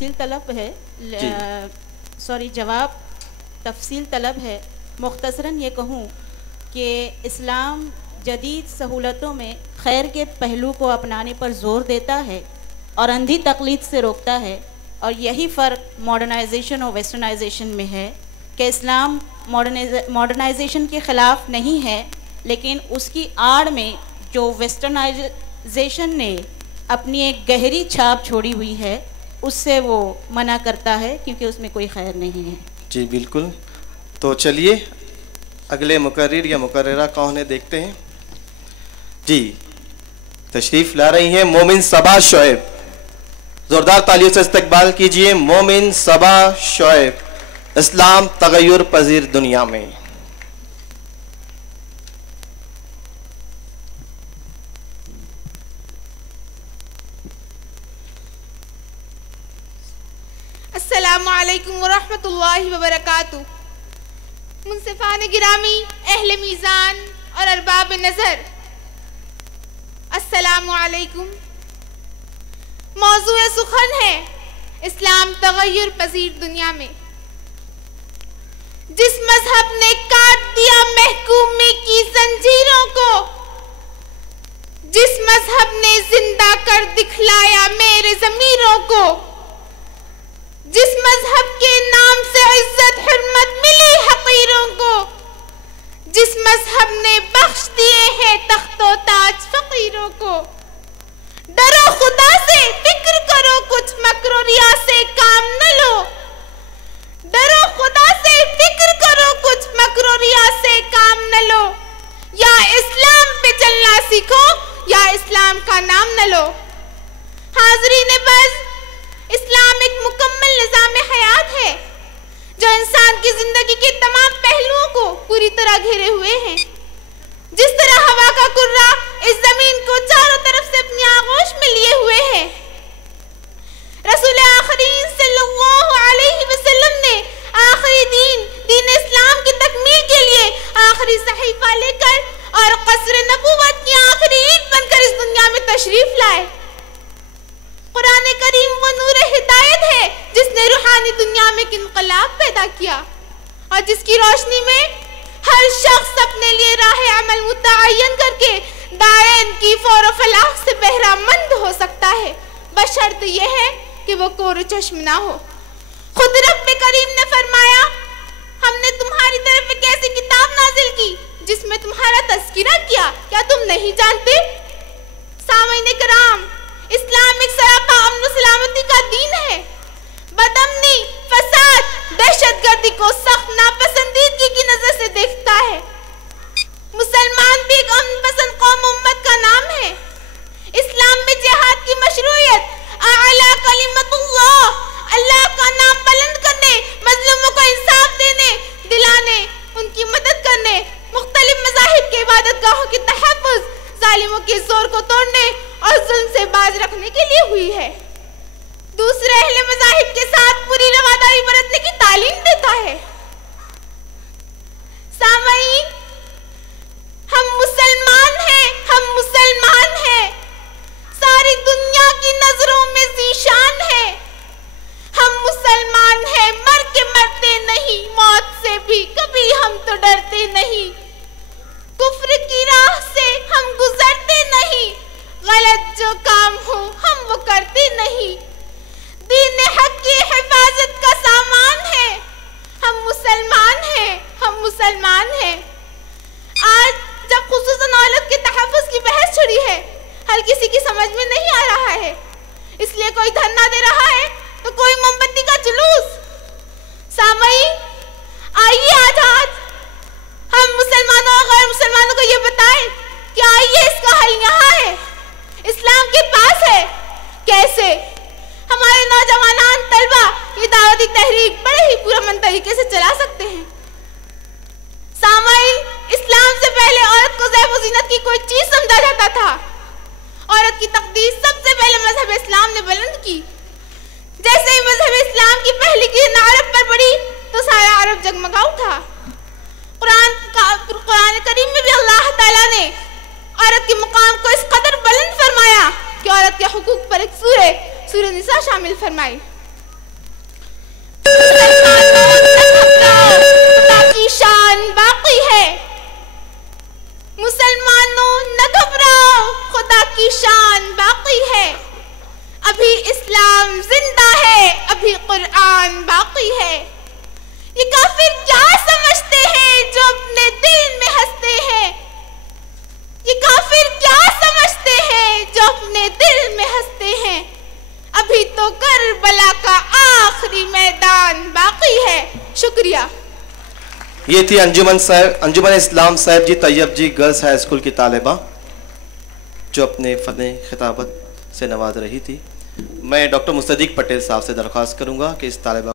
तफसील तलब है, जवाब तफसील तलब है। मुख्तसरन ये कहूँ कि इस्लाम जदीद सहूलतों में खैर के पहलू को अपनाने पर ज़ोर देता है और अंधी तकलीद से रोकता है, और यही फ़र्क मॉडर्नाइजेशन और वेस्टर्नाइजेशन में है कि इस्लाम मॉडर्नाइजेशन के ख़िलाफ़ नहीं है, लेकिन उसकी आड़ में जो वेस्टर्नाइजेशन ने अपनी एक गहरी छाप छोड़ी हुई है उससे वो मना करता है, क्योंकि उसमें कोई खैर नहीं है। जी बिल्कुल। तो चलिए अगले मुकर्रिर या मुकर्रिरा कौन है देखते हैं। जी तशरीफ़ ला रही हैं मोमिन सबा शोएब, ज़ोरदार तालियों से इस्तकबाल कीजिए मोमिन सबा शोएब, इस्लाम तगय्युर पजीर दुनिया में। अस्सलामु अलैकुम वरहमतुल्लाहि वबरकातुहू। मुंसिफान गिरामी, अहले मीज़ान और अरबाब नज़र, अस्सलामु अलैकुम। मौज़ूए सुखन है इस्लाम तगय्युर पजीर दुनिया में। जिस मजहब ने काट दिया महकूमी की जंजीरों को, जिस मजहब ने जिंदा कर दिखलाया मेरे ज़मीरों को, जिस मजहब के नाम से इज्जत हुर्मत मिली हकीरों को, जिस मजहब ने बख्श दिए हैं तख्तो ताज फकीरों को। डरो खुदा से, फिक्र करो कुछ मकरो रिया से काम न लो। डरो खुदा से, फिक्र करो कुछ मकरो रिया से काम न लो। या इस्लाम पे चलना सीखो या इस्लाम का नाम न लो। हाज़रीन बज़, इस्लाम एक मुकम्मल निज़ाम हयात है जो इंसान की जिंदगी के तमाम पहलुओं को पूरी तरह घेरे हुए हैं। जिस तरह हवा का कुर्रा इस जमीन को चारों तरफ से अपनी आगोश में लिए हुए है, रसूल आखरीन सल्लल्लाहु अलैहि वसल्लम ने आखिरी दीन इस्लाम की तकमील के लिए आखिरी सहीफा लेकर और क़स्र नबूवत की आखिरी ईंट बनकर इस दुनिया में तशरीफ लाए। कुरान करीम वो नूर हिदायत है जिसने रूहानी दुनिया में एक इनकलाब पैदा किया और जिसकी रोशनी में हर शख्स अपने लिए राह अमल मुतअय्यन करके दायन की फौर फलाह से बहरामंद हो सकता है, बशर्त यह है कि वो कोर चश्म ना हो। खुद रब करीम ने फरमाया, हमने तुम्हारी तरफ एक ऐसी किताब नाजिल की जिसमें तुम्हारा तज़किरा किया, क्या तुम नहीं जानते? सामईन किराम, इस्लाम एक सरापा अमन सलामती का दीन है। बदअमनी, फसाद, दहशतगर्दी को सख्त नापसंदीदगी की नजर से देखता है। मुसलमान भी एक अमन पसंद कौम उम्मत का नाम है। इस्लाम में जिहाद की मशरूइयत, आला कलिमतुल्लाह, अल्लाह का नाम बुलंद करने, मजलूमों को इंसाफ देने, दिलाने, उनकी मदद करने, मुख्तलिफ मज़ाहिब के इबादतगाहों की तहफ़्फ़ुज़, जालिमों के जोर को तोड़ने और जुल्म से बाज रखने के लिए हुई है। दूसरे अहले मज़ाहिब के साथ पूरी रवादारी बरतने की तालीम देता है। सामईन, हम मुसलमान हैं, हम मुसलमान हैं। सारी दुनिया की नजरों में ज़ीशान है। हम मुसलमान हैं, मर के मरते नहीं, मौत से भी कभी हम तो डरते नहीं। कुफ्र की राह से हम गुजरते नहीं, गलत जो काम हो हम वो करते नहीं। दीन हक की हिफाजत का सामान है, हम मुसलमान हैं, हम मुसलमान हैं। आज जब खुसूसन औरत के तहफ़्फ़ुज़ की बहस छिड़ी है, हर किसी की समझ में नहीं आ रहा है, इसलिए कोई धरना दे रहा है तो कोई मोमबत्ती का जुलूस। सामईन, आइए आज हम मुसलमानों और गैर मुसलमानों को ये बताएं कि आइए इसका हल यहाँ है, इस्लाम के पास है। कैसे? हमारे नौजवान तलबा ये दावती तहरीक बड़े ही पुरअमन तरीके से चला सकते हैं। सामईन, इस्लाम से पहले औरत को ज़ैब व ज़ीनत की कोई चीज समझा जाता था। औरत की तकदीस सबसे पहले मजहब इस्लाम ने बुलंद की। जैसे ही मजहब इस्लाम की पहली किरण अरब पर पड़ी तो सारा अरब जगमगा उठा। कुरान करीम में भी अल्लाह ताला ने औरत के मुकाम को इस कदर बुलंद फरमाया कि औरत के हुकूक पर एक सूरह निसा शामिल फरमाई। है, अभी इस्लाम जिंदा है, अभी कुरान बाकी है। ये काफिर क्या समझते हैं जो अपने दिल में हंसते हैं? ये काफिर क्या समझते हैं जो अपने दिल में हंसते हैं? अभी तो करबला का आखिरी मैदान बाकी है। शुक्रिया। ये थी अंजुमन इस्लाम साहिब जी तैयब जी गर्ल्स हाई स्कूल की तालिबा जो अपने फ़न खिताबत से नवाज रही थी। मैं डॉक्टर मुस्तदीक पटेल साहब से दरख्वास्त करूंगा कि इस तालिबा